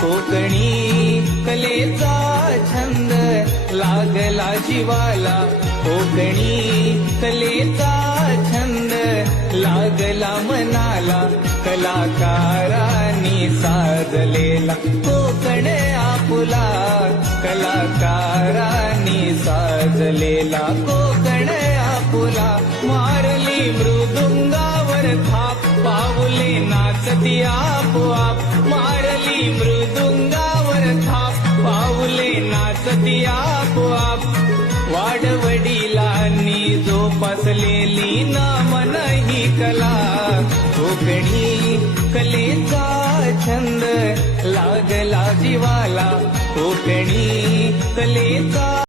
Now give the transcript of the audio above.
कोकणी कलेचा छंद लागला जीवाला. कोकणी कलेचा छंद लागला मनाला. कलाकारांनी साधलेला कोकण आपुला. कलाकारांनी साजलेला कोकण आपुला. मारली मृदुंगावर थाप पाऊले नाचती आपोआप. मारली मृ नाचती आपोआप वाडवडिलांनी जोपासलेली ना मन ही कला. कोकणी कलेचा छंद लागला जीवाला. कोकणी कलेचा